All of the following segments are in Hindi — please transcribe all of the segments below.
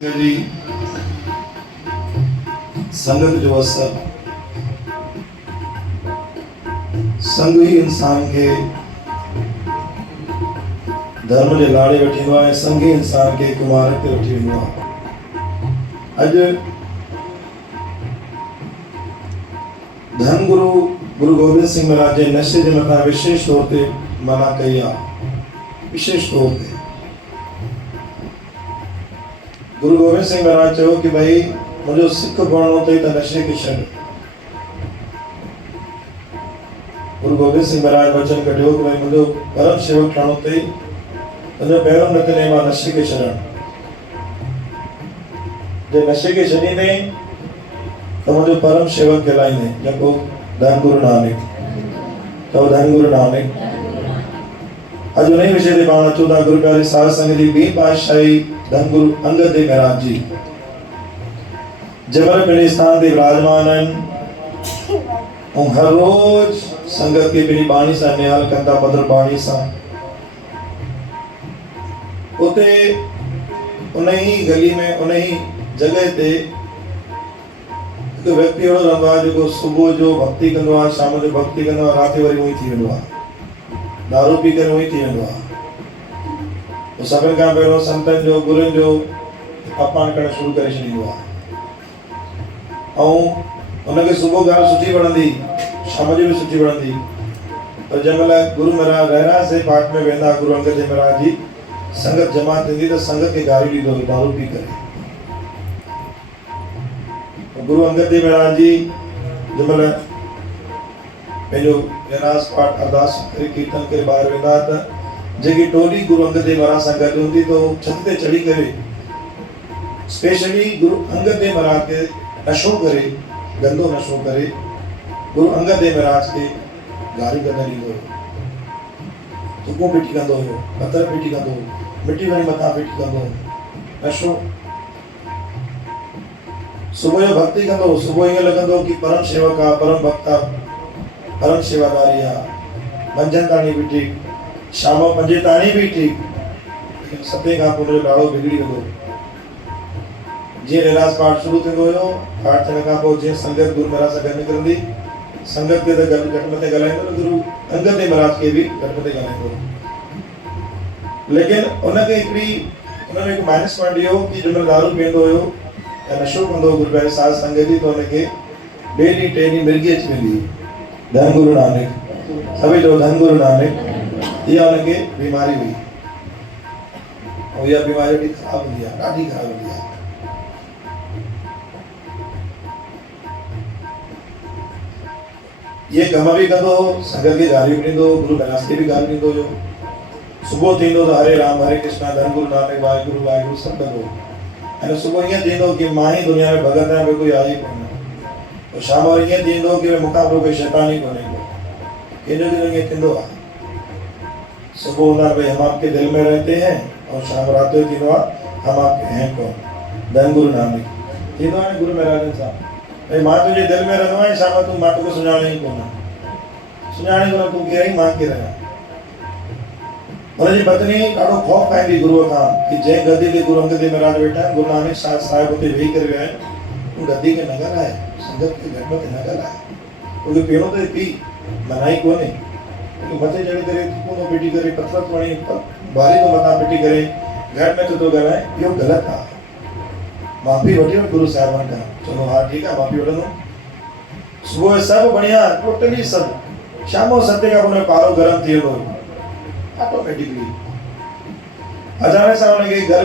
जी संगत जो असर संग ही इंसान के धर्म जे लाड़े वठी वेंदो आहे, संग ही इंसान के कुमार ते वठी वेंदो आहे। अॼु धन गुरु गुरु गोबिंद सिंह महाराज जे नशे जे मथां विशेष तौर ते मना कई आहे। विशेष तौर ते गुरु गोबिंद सिंह महाराज चयो कि भाई मुझे सिख बणणो अथई त नशे खे छॾ। गुरु गोबिंद सिंह महाराज वचन कढियो कि भाई मुझे परम सेवक ठहणो अथई, तुंहिंजो पहिरों नितनेम आहे नशे खे छॾणु। जे नशे खे छॾींदे त मुंहिंजो परम सेवक कहलाईंदे, जेको धन गुरु नानक। तो धन गुरु नानक अॼु उन विषय ते पाण अचूं था। गुरु प्यारे साध संगत जी ॿी पातशाही धन गुरु अंगद देव महाराज जी जबर पंहिंजे स्थान ते विराजमान आहिनि ऐं हर रोज संगत खे पंहिंजी बाणी सां निहाल कंदा, मधुर बाणी सां। उते उन ही गली में उन ही जगह ते हिकु व्यक्ति अहिड़ो रहंदो आहे जेको सुबुह जो भक्ति कंदो आहे, शाम जो भक्ति कंदो आहे, राति वरी उहो ई थी वेंदो आहे, दारू पी करे उहो ई थी वेंदो आहे। सभिनि खां पहिरियों संतनि जो गुरुनि जो अपमान करणु शुरू करे छॾींदो आहे ऐं उनखे सुबुह ॻाल्हि सुठी वणंदी, शाम जो बि सुठी वणंदी, पर जंहिं महिल गुरु महाराज रहरास जे पाठ में वेंदा, गुरु अंगद देव महाराज जी संगत जमा थींदी त संगत खे गारी ॾींदो दारू पी करे। गुरु अंगद देव महाराज जी जंहिं महिल पंहिंजो रहरास पाठ अरदास करे कीर्तन करे ॿाहिरि वेंदा त जेकी टोली गुरु अंगद देव महाराज सां गॾु हूंदी तो छत ते चढ़ी करे स्पेशली गुरु अंगद देव महाराज के नशो करे, गंदो नशो करे गुरु अंगद देव महाराज के गारी कंदा ॾींदो हुयो, थुको पीटी कंदो हुयो, पत्थर पीटी कंदो हुयो, मिटी वणी मथां पीटी कंदो हुयो, नशो। सुबुह जो भक्ति कंदो, सुबुह ईअं लॻंदो कि परम सेवक आहे, परम भक्त आहे, परम सेवादारी आहे। मंझंदि ताणी बि ठीकु, शाम 5 ताणी बि ठीकु, लेकिन 7 खां पोइ ॾाढो बिगड़ी वेंदो। जीअं रहरास पाठ शुरू थींदो हुयो, पाठ थियण खां पोइ जीअं संगत गुरु महाराज सां गॾु निकिरंदी, संगत खे त घटि मथे ॻाल्हाईंदो, गुरु अंगद देव महाराज खे बि घटि मथे ॻाल्हाईंदो। लेकिन उनखे हिकिड़ी उनमें हिकु माइनस पॉइंट इहो कि जंहिं दारू पीअंदो हुयो ऐं नशो कंदो हुयो गुरु प्यारे साध संगत जी, त उनखे 2 ॾींहं 3 ॾींहं मिर्गी अची वेंदी। धन गुरु नानक, सभई जो धन गुरु नानक, इहा उनखे बीमारी हुई ऐं इहा बीमारी ॾाढी ख़राबु हूंदी आहे, ॾाढी ख़राबु हूंदी आहे। ये कम भी कंदो, संगत खे गालियूं ॾींदो, गुरु महाराज खे बि गालियूं ॾींदो हुयो। सुबुह थींदो त हरे राम हरे कृष्णा धन गुरु नानक वाहिगुरु वाहिगुरु सभु कंदो। ऐं सुबुह ईअं थींदो कि मां ही दुनिया में भॻत आहियां, ॿियो कोई आहे ई कोन। और शाम जो ईअं थींदो कि मूंखां पोइ कोई शैतान ई कोन्हे को, कंहिंजो कंहिंजो ईअं थींदो आहे। सुबह होता भाई हम आपके दिल में रहते हैं और शाम रात को थींदो आहे हम आपके हैं कौन, धन गुरु नानक थींदो आहे गुरु महाराज सां। भाई मां तुंहिंजे दिल में रहंदो आहियां, शाम तूं मां तोखे सुञाणे ई कोन, सुञाणे कोन तूं केरु आहीं, मां केरु आहियां। हुनजी पत्नी ॾाढो ख़ौफ़ खाईंदी गुरुअ खां कि जंहिं गद्दी ते गुरु अंगद देव महाराज वेठा आहिनि, गुरु नानक साहिब हुते वेही करे विया आहिनि, तूं गद्दी खे न ॻाल्हाए, संगत खे घटि मथे न ॻाल्हाए, तोखे पीअणो त पी, मनाई कोन्हे। मथे चढ़ी करे थुको पीटी करे, पत्थर वणी बारी तो मथां पीटी करे घटि में तो ॻाल्हाए, इहो ग़लति आहे। माफ़ी वठी वठि गुरु साहिबनि खां, चलो हा ठीकु आहे माफ़ी वठंदुमि। सुबुह सभु बढ़िया, टोटली सभु। शाम जो 7 खां पोइ पारो गरम थी वेंदो ऑटोमेटिकली। अचानक सां हुनखे घर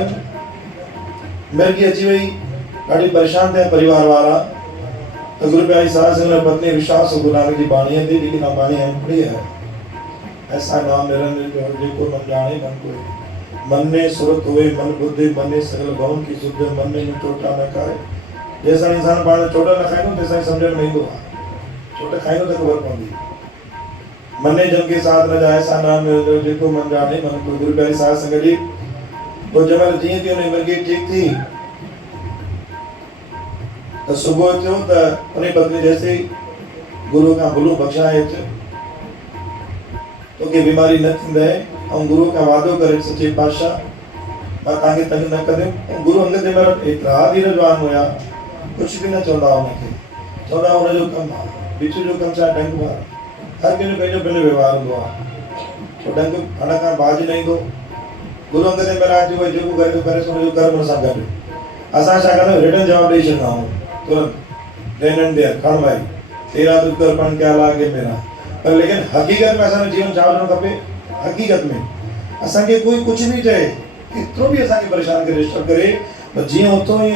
मिर्गी अची वई, ॾाढी परेशान थिया परिवार वारा। त गुरु प्यारी साध संगत पत्नी विश्वास गुरु नानक जी बाणीअ ते, लेकिन बाणी अनपढ़ी है। ऐसा नाम निरंजन जो जेको मन जाने मन कोई, मन में सुरत हुए मन बुद्धि बने सकल भवन की शुद्ध, मन में चोटा न खाए। जैसा इंसान पाण चोटा न खाईंदो तैसा सम्झ में ईंदो आहे, चोट खाईंदो त ख़बर पवंदी। मने जम के साथ न जाए, ऐसा नाम निरंजन जेको मन जाने मन कोई। गुरु प्यारी साध संगत जी पोइ जंहिं महिल जीअं की उन मिर्गी ठीकु थी त सुबुह थियो त उन पत्नी जैसे गुरु खां भुलूं बख़्शाए अच, तोखे बीमारी न थींदे, ऐं गुरु खां वादो करे सचे पातशाह मां तव्हांखे तंग न कंदुमि। गुरु अंगद देव महाराज एतिरा धीरजवान हुया, कुझु बि न चवंदा हुनखे, चवंदा हुनजो कमु आहे, बिचू जो कमु छा डंग मार, हर कंहिंजो पंहिंजो पंहिंजो व्यवहार हूंदो आहे। तो डंग हण खां बाज न ईंदो। गुरु अंगद देव महाराज जो भई जेको करे थो करे हुनजो कर्म हुन सां गॾु। असां छा कंदा आहियूं, रिटर्न जवाबु ॾेई छॾींदा आहियूं तुरंत, देन एंड देयर, खण भाई तेरा दुख अर्पण कया लागे मेरा। पर लेकिन हक़ीक़त में असांजो जीवन छा हुजणु खपे? हक़ीक़त में असांखे कोई कुझु बि चए, केतिरो बि असांखे परेशान करे, डिस्टर्ब करे, पर जीअं उथो ई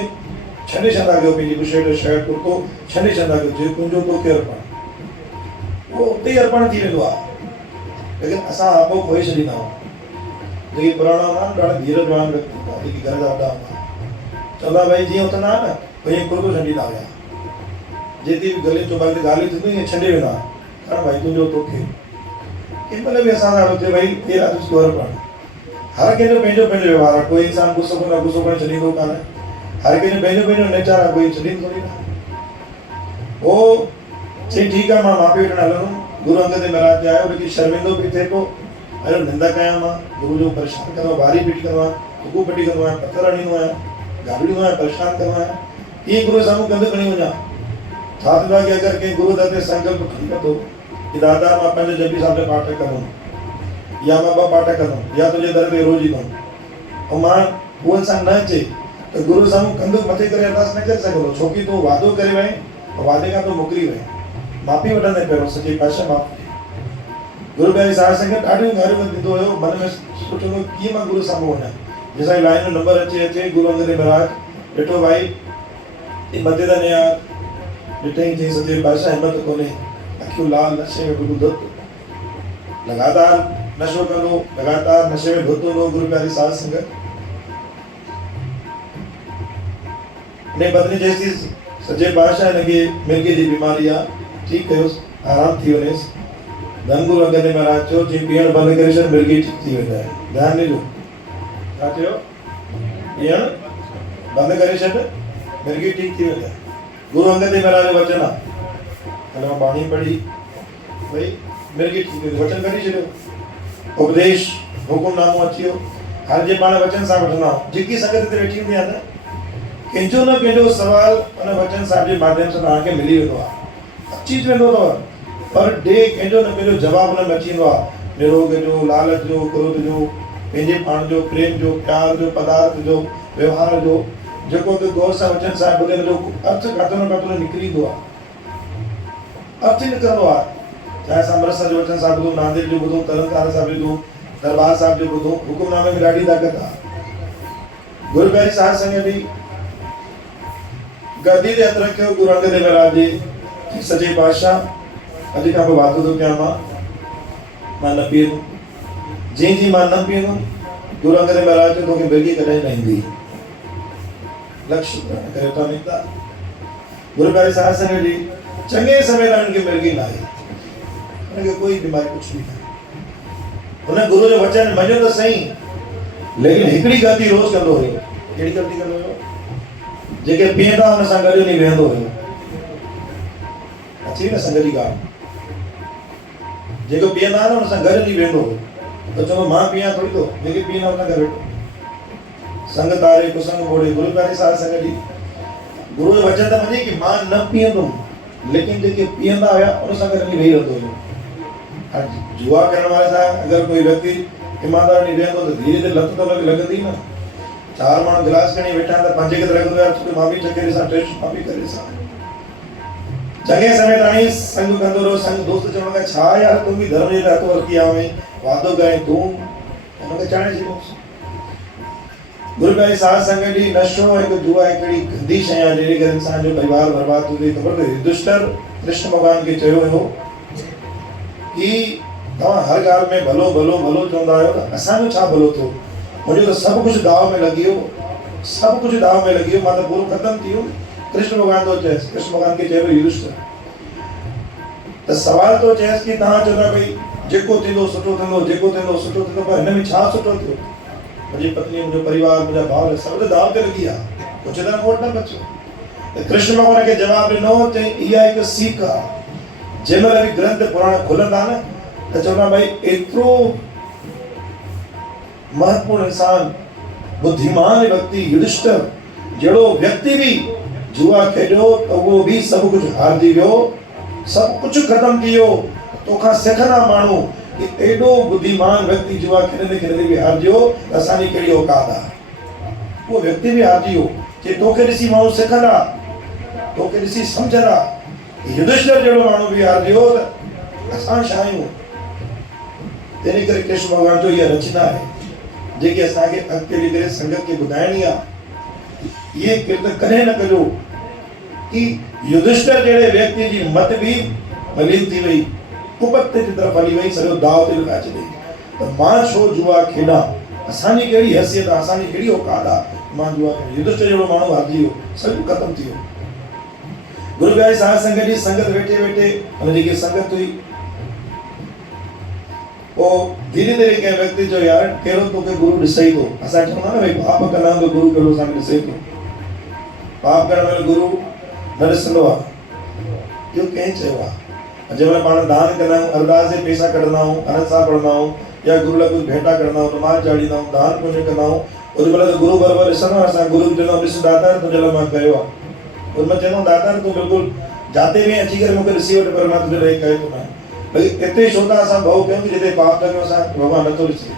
छॾे छॾंदा कयो पंहिंजी बुशेट शर्ट कुर्तो छॾे छॾंदा कयो, जे तुंहिंजो तोखे अर्पण, उहो उते ई अर्पण थी वेंदो आहे। लेकिन असां आपो खोए छॾींदा आहियूं। जेके पुराणा हूंदा आहिनि ॾाढा धीरजवान व्यक्ति, जेके घर जा वॾा हूंदा, चवंदा भई जीअं उथंदा न भई कुर्तो छॾींदा हुया, जेतिरी बि गली चौपाई ते ॻाल्हि थींदी ईअं छॾे वेंदा, खण भाई तुंहिंजो तोखे। कंहिं महिल बि असां सां हुते भई तेरा तुझको अर्पण। हर कंहिंजो पंहिंजो पंहिंजो व्यवहार आहे, कोई इंसान गुस्सो करे छॾींदो कान्हे, हर कंहिंजो पंहिंजो पंहिंजो नेचर आहे, कोई छॾींदो थोरी न। उहो चई ठीकु आहे, मां माफ़ी वठणु हलंदुमि। गुरु अंगद देव महाराज ते आयो, उनखे शर्मिंदो बि थिए पियो, अहिड़ो निंदा कयां मां, गुरु जो परेशान कंदो आहियां, वारी पीटी कंदो आहियां, हुकू पटी कंदो आहियां, पथर हणींदो आहियां, गाबड़ींदो आहियां, परेशान कंदो आहियां, ईअं गुरू साम्हूं कंधु खणी वञा। छा थींदो आहे कि अगरि कंहिं गुरू दर ते संकल्प खणी वठो कि दादा मां पंज जपी साहिब जा पाठ कंदुमि, या मां 2 पाठ कंदुमि, या तुंहिंजे दर ते रोज़ ईंदुमि, ऐं मां उहो इंसान न अचे त गुरू साम्हूं कंधु मथे करे अरदास न करे सघंदो, छोकी तूं वादो करे वएं, वादे खां तूं मुकरी वएं। माफ़ी वठंदे पहिरियों सचे पातशाह माफ़ी। गुरु प्यारी साहिब संगत ॾाढियूं ॻाल्हियूं ॾींदो हुयो, मन में सोचंदो कीअं मां गुरू साम्हूं वञा। जंहिंसां लाइन में नंबर अचे गुरु अंगद देव महाराज ॾिठो भाई ही मथे त नया ॾिठई, चई सचे पातशाह हिम्मत कोन्हे, अखियूं लाल, नशे में बिल्कुलु धुत, लगातार नशो कंदो, लगातार नशे में धुत हूंदो गुरु प्यारी साहिब संगत। ने बदनी जैसी सचे पातशाह हिनखे मिर्गी जी बीमारी आहे, ठीकु कयोसि, आराम थी वञेसि। धन गुरु अंगद देव महाराज चयो चई पीअण बंदि करे छॾ, मिर्गी ठीक थी वेंदा आहे। ध्यानु ॾिजो, छा चयो? पीअण बंदि करे छॾ, मिर्गी ठीक थी वेंदा आहे। गुरु अंगद देव महाराज जो वचन आहे, कल मां बाणी पढ़ी भई मिर्गी ठीक थी, वचन कढी छॾियो, उपदेश हुकुमनामो अची वियो। हाणे जे पाण वचन सां वठंदा आहियूं, जेकी संगत ते वेठी हूंदी आहे न, कंहिंजो न कंहिंजो सवाल उन वचन साहिब जे माध्यम सां तव्हांखे मिली वेंदो आहे, अची वेंदो अथव। पर डे कंहिंजो न कंहिंजो जवाबु हुन में अची वेंदो आहे, निरोग जो, लालच जो, क्रोध जो, पंहिंजे पाण जो, प्रेम जो, प्यार जो, पदार्थ जो, व्यवहार जो, जेको बि गौर सां वचन साहिब ॿुधे जो अर्थ काथो न काथो निकिरी ईंदो आहे, अर्थ ई निकिरंदो आहे। चाहे असां अमृतसर जो वचन साहिब ॿुधूं, नांदेड़ जो ॿुधूं, तरनतारन साहिब जो ॿुधूं, दरबार साहिब जो ॿुधूं, हुकुमनामे में ॾाढी ताक़त आहे। गुरु प्यारी साहिब संगत जी गद्दी ते हथ रखियो गुरु अंगद देव महाराज जी, सचे पातशाह अॼु खां पोइ वादो थो कयां, मां न पीअंदुमि। जी मां न पीअंदुमि, गुरु अंगद देव महाराज चयो तोखे मिर्गी कॾहिं न ईंदी। लक्ष्य करे था निकिता। गुरु प्यारे साहिब संगत जी चङे समय ताईं उनखे मिर्गी न आई, उनखे कोई बीमारी कुझु बि न। हुन गुरु जो वचन मञियो त सही, लेकिन हिकिड़ी ग़लती रोज़ कंदो हुयो। कहिड़ी ग़लती कंदो हुयो? जेके पीअंदा हुन सां गॾु वञी वेहंदो हुयो। अची न संगत जी ॻाल्हि, जेको पीअंदा हुआ न हुन सां गॾु वञी वेहंदो हुयो, त चवंदो मां पीआं थोरी थो, जेके पीअंदा हुन सां गॾु वेठो। संग तारे कुसंग बोड़े। गुरु प्यारे साहिब संगत जी गुरु जो वचन त मञे कि मां न पीअंदुमि, लेकिन जेके पीअंदा हुया उन सां गॾु वञी वेही रहंदो हुयो। हाणे जुआ करण वारे सां अगरि कोई व्यक्ति ईमानदार वञी वेहंदो त धीरे धीरे लत त लॻंदी न। 4 माण्हू गिलास खणी वेठा आहिनि त 5 खे त लॻंदो यार मां बि चके ॾिसां, टेस्ट मां बि करे ॾिसां। चङे समय ताईं संग कंदो रहो। संग दोस्त चवण लॻा छा यार तूं बि धर्म जे हथ वर्ती आयो आहीं, वादो करें तूं, हुनखे चाणे छॾियोसि। गुरु प्यारी साहिब संगत जी नशो हिकु जुआ हिकिड़ी गंदी शइ आहे जहिड़ी करे इंसान जो परिवार बर्बाद थी। ख़बर अथई युधिष्ठिर कृष्ण भॻवान खे चयो हुयो कि तव्हां हर ॻाल्हि में भलो भलो भलो चवंदा आहियो त असांजो छा भलो थियो? मुंहिंजो त सभु कुझु दाव में लॻी वियो, सभु कुझु दाव में लॻी वियो, मां त पूरो ख़तमु थी वियो। कृष्ण भॻवान थो चएसि, कृष्ण भॻवान खे चयो युधिष्ठिर त सवाल थो चएसि कि तव्हां चवंदा भई जेको थींदो सुठो थींदो, जेको थींदो सुठो थींदो, पर हिन में छा सुठो थियो? मुंहिंजी पत्नी, मुंहिंजो परिवार, मुंहिंजा भाउर सभु त दाव ते लॻी आहे, कुझु त मूं वटि न बचियो। त कृष्ण भॻवान खे जवाबु ॾिनो चई इहा हिकु सीख आहे। जंहिं महिल बि ग्रंथ पुराण खुलंदा न त चवंदा भई एतिरो महत्वपूर्ण इंसान बुद्धिमान व्यक्ति युधिष्ठिर जड़ो व्यक्ति भी जुआ खेलो तो वो भी सब कुछ हारजी वियो, सब कुछ खत्म कियो। तो खां सिखना मानू कि एडो बुद्धिमान व्यक्ति जुआ खेलने खेलने भी हारजियो असानी केड़ी औकात आ। वो व्यक्ति भी हारजियो जे तोखे ॾिसी माण्हू सिखंदा, तोखे ॾिसी सम्झंदा। युधिष्ठिर जहिड़ो माण्हू भी हारजियो त असां छा आहियूं। तंहिं करे कृष्ण भॻवान जो इहा रचना आहे जेकी असांखे अॻिते हली करे संगत खे ॿुधाइणी आहे। ये किरत कॾहिं न कजो कि युधिष्ठिर जहिड़े व्यक्ति जी मत भी मलिन थी वई, कुपत जी तरफ़ हली वई, सॼो दाव ते लॻाए छॾी त मां छो जुआ खेॾां, असांजी कहिड़ी हैसियत आहे, असांजी कहिड़ी औकात आहे, मां जुआ खेॾां। युधिष्ठिर जहिड़ो माण्हू हारजी वियो, सभु ख़तमु थी वियो। गुरु प्यारे साध संगत जी संगत वेठे वेठे हुन जेकी संगत हुई वो धीरे धीरे कंहिं व्यक्ति जो यार कहिड़ो तोखे गुरु ॾिसे ई थो। असां चवंदा न भई पाप कंदा आहियूं त गुरु कहिड़ो असांखे ॾिसे थो। पाप करण महिल गुरु न ॾिसंदो आहे, इहो कंहिं चयो आहे। जंहिं महिल पाण दान कंदा आहियूं, अरदास जे पैसा कढंदा आहियूं, आनंद साहिब पढ़ंदा आहियूं या गुरु लाइ कुझु भेटा कढंदा आहियूं, नमाज़ चाढ़ींदा आहियूं, दान पुण्य कंदा आहियूं, ओॾी महिल त गुरु बराबरि ॾिसंदो आहे। असां गुरु चवंदा ॾिस दातार तुंहिंजे लाइ मां कयो आहे। ओॾी महिल चवंदो दातार तूं बिल्कुलु जाते में अची करे मूंखे ॾिसी वठि, पर मां तुंहिंजे लाइ कयो थो न। भई हिते छो था असां भउ कयूं कि जिते पाप था कयूं असां भॻवानु नथो ॾिसे।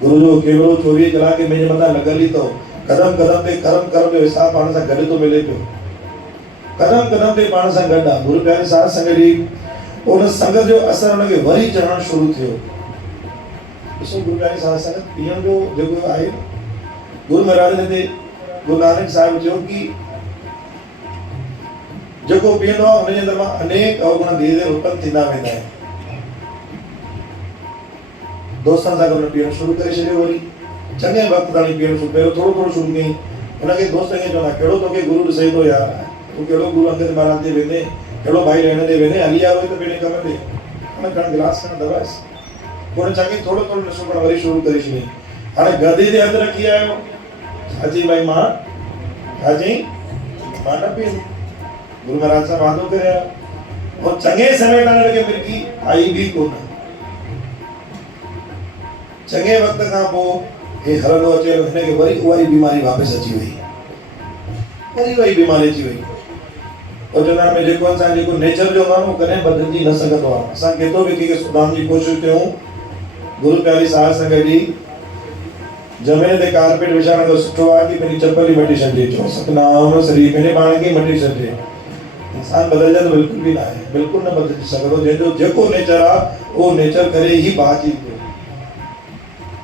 गुरु जो कैमरो 24 कलाक मुंहिंजे मथां लॻल ई अथव। कदम कदम ते कर्म जो हिसाब पाण सां गॾु थो मिले पियो, कदम कदम ते पाण सां गॾु आहे। गुरु प्यारे साध संगत जी उन संगत जो असर हुनखे वरी चढ़णु शुरू थियो। ॾिसो गुरु प्यारे साध संगत पीअण जो जेको आहे, गुरु महाराज ने गुरु नानक साहिब चयो कि जेको पीअंदो आहे हुनजे अंदरि मां अनेक अवगुण धीरे धीरे उत्पन्न थींदा वेंदा आहिनि। दोस्तनि सां गॾु पीअणु शुरू करे छॾियो, वरी चङे वक़्तु ताईं पीअणु शुरू, पहिरियों थोरो थोरो शुरू कयईं। हुनखे दोस्त ईअं चवंदा कहिड़ो तोखे गुरु ॾिसे थो यार, तूं कहिड़ो गुरु अंगद महाराज ते वेंदे, कहिड़ो भाई रहण ते वेंदे, हली आयो त पंहिंजे कम ते हुन खण गिलास खण दबाएसि। पोइ चङी थोरो थोरो नशो करणु वरी शुरू करे छॾियईं। हाणे गदे ते हथु रखी आयो, छा चई भाई मां, छा चई मां न पीअंदुमि। गुरु महाराज सां वादो करे आयो और चङे समय ताईं हुनखे मिर्गी आई बि कोन। चङे वक़्त खां पोइ हे हलंदो अचे हिनखे वरी उहा ई बीमारी वापसि अची वई, वरी उहा ई बीमारी अची वई। और चवंदा में जेको इंसान जेको नेचर जो माण्हू कॾहिं बदिलजी न सघंदो आहे। असां केतिरो बि कंहिंखे सुधारण जी कोशिशि कयूं, गुरु प्यारी साध संगत जी ज़मीन ते कारपेट विछाइण खां सुठो आहे कि पंहिंजी चप्पल ई मटी छॾिजे। चओ सतनाम श्री, पंहिंजे पाण खे मटी छॾिजे। इंसान बदिलजंदो बिल्कुलु बि न आहे, बिल्कुलु न बदिलजी सघंदो। जंहिंजो जेको नेचर आहे उहो नेचर करे ई बाजी पियो,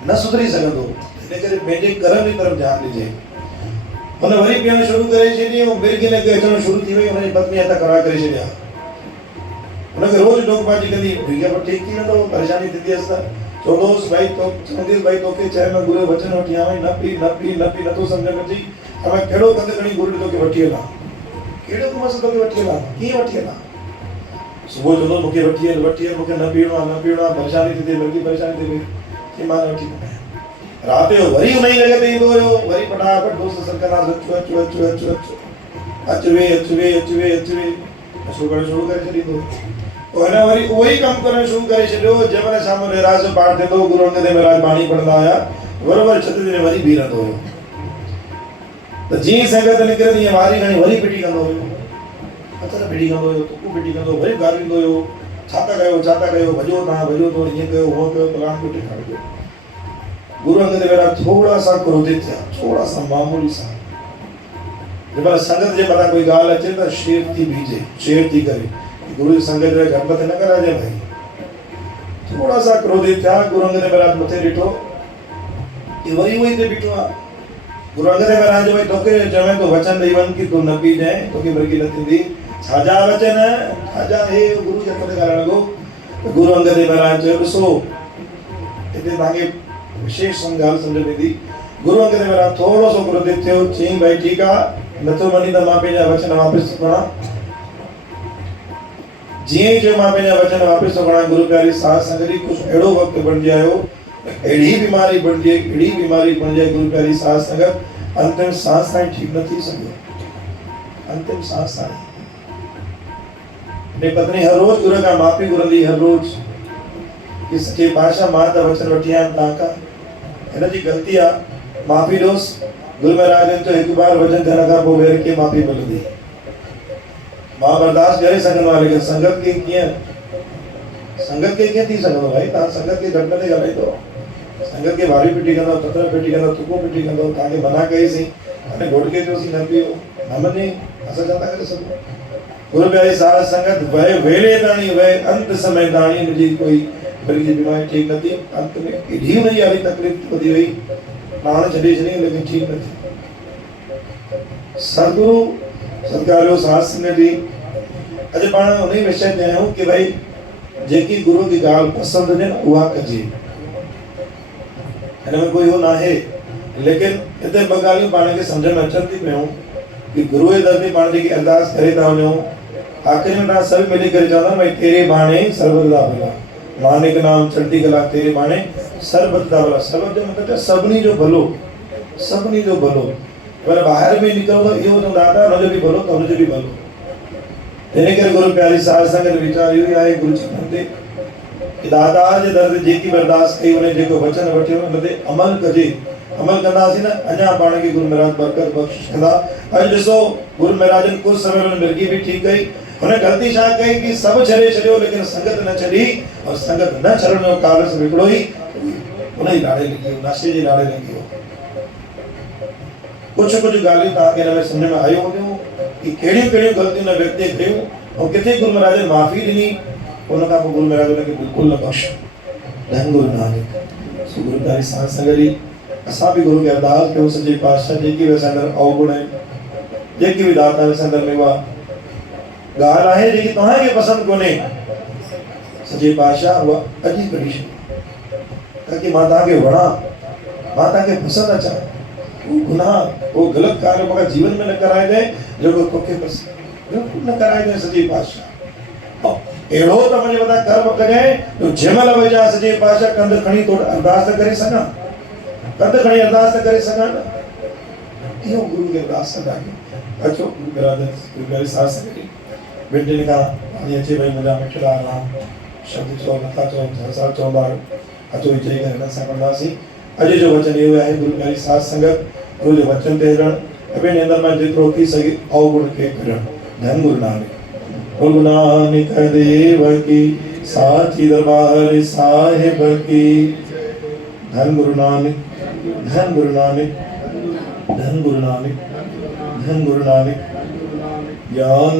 न सुधरी सघंदो। इन करे पंहिंजे कर्म जी तरफ़ ध्यानु ॾिजे। हुन वरी पीअणु शुरू करे छॾी ऐं मिर्गी हिनखे अचणु शुरू थी वई। हुनजी पत्नी हथ खड़ा करे छॾिया, हुनखे रोज़ टोकबाजी कंदी, भईया पर ठीकु थी वेंदो, परेशानी थींदी असि त चवंदोसि भाई तो चवंदीसि भाई तोखे चए मां गुरू वचन वठी आवां, न पी न पी न पी, नथो सम्झ में अची त मां कहिड़ो कंदे खणी गुरू तोखे वठी हलां, कहिड़ो कम सां तोखे वठी हलां, कीअं वठी हलां। सुबुह चवंदो मूंखे वठी हल मूंखे न पीअणो आहे, न पीअणो आहे, परेशानी थी थिए, मिर्गी परेशानी थी थिए, कि मां न वठी वञां। राति जो वरी उन ई जॻह ते ईंदो हुयो, वरी फटाफट दोस्त सरकंदासीं अचु अचु अचु अचु अचु वे अचु वे अचु वे अचु वे शुरू करे छॾींदो। पोइ हिन वरी उहो ई कमु करणु शुरू करे छॾियो। जंहिं महिल शाम जो रहरास जो पाठ थींदो, गुरु अंगद देव महाराज बाणी पढ़ंदा हुया, बरोबरि छत ते वरी बीह रहंदो हुयो। त जीअं संगत निकिरंदी ईअं वारी खणी वरी पिटी कंदो हुयो, पथर पिटी कंदो हुयो, तुकू पिटी कंदो, वरी ॻाल्हाईंदो हुयो, छा था कयो, भॼो तव्हां भॼो थो, ईअं कयो हूअं कयो, फलाण कयो ढिकाण कयो। गुरु अंगद देव महाराज थोड़ा सा क्रोधित थिया, थोड़ा सा मामूली सा। जंहिं महिल संगत जे मथां कोई ॻाल्हि अचे त शेर थी बीजे, शेर थी करे गुरु जी संगत जो गणपति न कराइजे भाई। थोड़ा सा क्रोधित थिया। गुरु अंगद देव महाराज मथे ॾिठो कि वरी उहो ई ते बीठो आहे। गुरु अंगद देव महाराज भाई तोखे चवे थो वचन ॾेई वञ कि तूं न पी जाए, तोखे मिर्गी न थींदी। छाजा वचन, छाजा हे गुरु जे मथे ॻाल्हाइण लॻो। गुरु अंगद देव महाराज चयो ॾिसो हिते तव्हांखे विशेष ॻाल्हि सम्झ में ईंदी। गुरु अंगद देव महाराज थोरो सो क्रोधित थियो, चई भाई ठीकु आहे, नथो मञी त मां पंहिंजा वचन वापसि खणा। जीअं ई चयो मां पंहिंजा वचन वापसि खणा, गुरु प्यारी साध संगत जी कुझु अहिड़ो वक़्तु बणिजी आयो, अहिड़ी बीमारी बणिजी गुरु प्यारी साध संगत अंतिम सांस ताईं ठीकु न थी सघियो, अंतिम सांस ताईं। पत्नी हर रोज़ गुरु खां माफ़ी घुरंदी, हर रोज़ कि सचे पातशाह मां त वचन वठी आहियां तव्हां खां, हिन जी ग़लती आहे माफ़ी ॾोस गुरु महाराज ने तो एक बार वचन थियण खां पोइ वेर खे माफ़ी मिलंदी मां बर्दाश्त करे सघंदो आहियां लेकिन संगत खे कीअं थी सघंदो भाई तव्हां संगत खे घटि में ॻाल्हाईंदो संगत खे वारी पिटी कंदो चतर पिटी कंदो तुको पिटी कंदो तव्हांखे मना कईसीं हाणे घोटके चयोसीं न पियो न मञे असां छा था करे सघूं गुरु प्यारी साध संगत वह वेले ताणी वह अंत समय ताणी मुंहिंजी कोई दिल जी बीमारी ठीक न थी अंत में एॾी हुनजी वारी तकलीफ़ वधी वई प्राण छॾे छॾियईं लेकिन ठीक न थी सतगुरु सत्कारु साध संगत जी अॼु पाण उन विषय ते आहियूं कि भाई जेकी गुरु की ॻाल्हि पसंदि हुजे न उहा कजे हिन में कोई हो न आहे लेकिन हिते ॿ ॻाल्हियूं पाण खे सम्झ में अचनि थी पियूं कि गुरू जे दर ते पाण जेकी अरदास करे था वञूं आख़िरी में तव्हां सभु मिली करे चवंदा भई तेरे बाणे सर्वदा भला नानक नाम चढ़ती कला तेरे बाणे सर्वदा भला सर्व जो मतिलबु आहे सभिनी जो भलो पर ॿाहिरि बि निकिरो त इहो त दादा हुनजो बि भलो त हुनजो बि भलो हिन करे गुरु प्यारी साध संगत वीचार इहो ई आहे गुरु चवनि ते कि दादा जे दर ते जेकी बि अरदास कई उन जेको वचन वठियो उन ते अमल कजे अमल कंदासीं न अञा पाण खे गुरु महाराज बरकत बख़्शिश कंदा अॼु ॾिसो गुरु महाराज कुझु समय में मिर्गी बि ठीकु कई हुन ग़लती छा कई कि सभु छॾे छॾियो लेकिन संगत न छॾी और संगत न छॾण जो कारण सिर्फ़ हिकिड़ो ई उन ई लाड़े लॻी वियो नशे जे लाड़े लॻी वियो कुझु ॻाल्हियूं तव्हांखे हिन में सम्झ में आयूं हूंदियूं कि कहिड़ियूं ग़लतियूं हुन व्यक्ति कयूं ऐं किथे गुरु महाराज माफ़ी ॾिनी उन खां पोइ गुरु महाराज हुनखे बिल्कुलु न बख़्शो धन गुरु नानक सो गुरु प्यारी साध संगत जी असां बि गुरु खे अरदास कयूं सॼे पातशाह जेकी बि असां अंदरि अवगुण आहिनि जेकी बि दाता असां अंदरि में उहा ॻाल्हि आहे जेकी तव्हांखे पसंदि कोन्हे सॼे पातशाह उहा अॼु ई कढी छॾियो ताकी मां तव्हांखे वणा मां तव्हांखे पसंदि अचां वो गुनाह वो गलत कार्य मूंखे जीवन में न कराए जाए जेको तोखे पसंदि बिल्कुलु न कराए जाए सॼे पातशाह अहिड़ो त मुंहिंजे मथां कर्म कजांइ जो जंहिंमहिल बि जा सॼे पातशाह कंध खणी थो अरदास त करे सघां कंध खणी अरदास त करे सघां न इहो गुरु खे अरदास कंदा कयूं अचो गुरु प्यारी साध संगत जी ॿिनि टिनि खां पाणी अचे भई मुंहिंजा मिठड़ा राम शब्द चओ नथा चओ हर चवंदा आहियो अचो ई चई करे हिन सां कंदासीं अॼु जो वचन इहो आहे गुरु प्यारी साध संगत गुरु जो वचन ते हलणु ॿिनि अंदरि मां जेतिरो थी सघे अवगुण खे कढणु धन गुरु नानक गुरु नानक देव की साची दरबार साहिब की धन गुरु नानक धन गुरु नानक धन गुरु नानक धन गुरु नानक ज्ञान